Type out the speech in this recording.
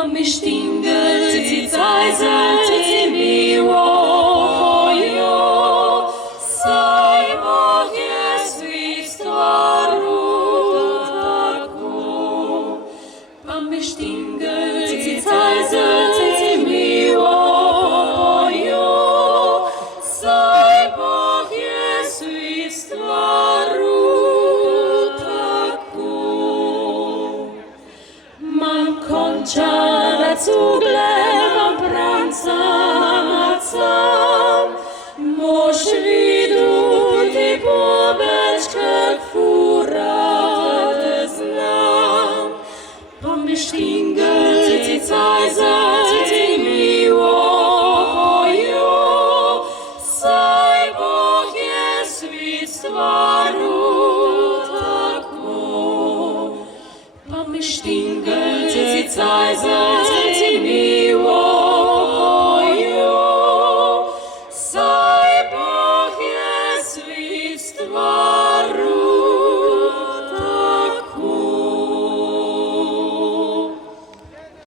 Помиштингъл ти цайзъл ти милою, сай Бог свидствару таку. Помиштингъл ти цайзъл ти милою, сай Бог свидствару таку. Man kończę cuglem prancam sam, moż widu ty pobeczkę furat znam. Pomyślingel ty cajzer ty miłoju, saj Bóg jest swidstwaru taku. Pomyślingel ty cajzer ty miłoju,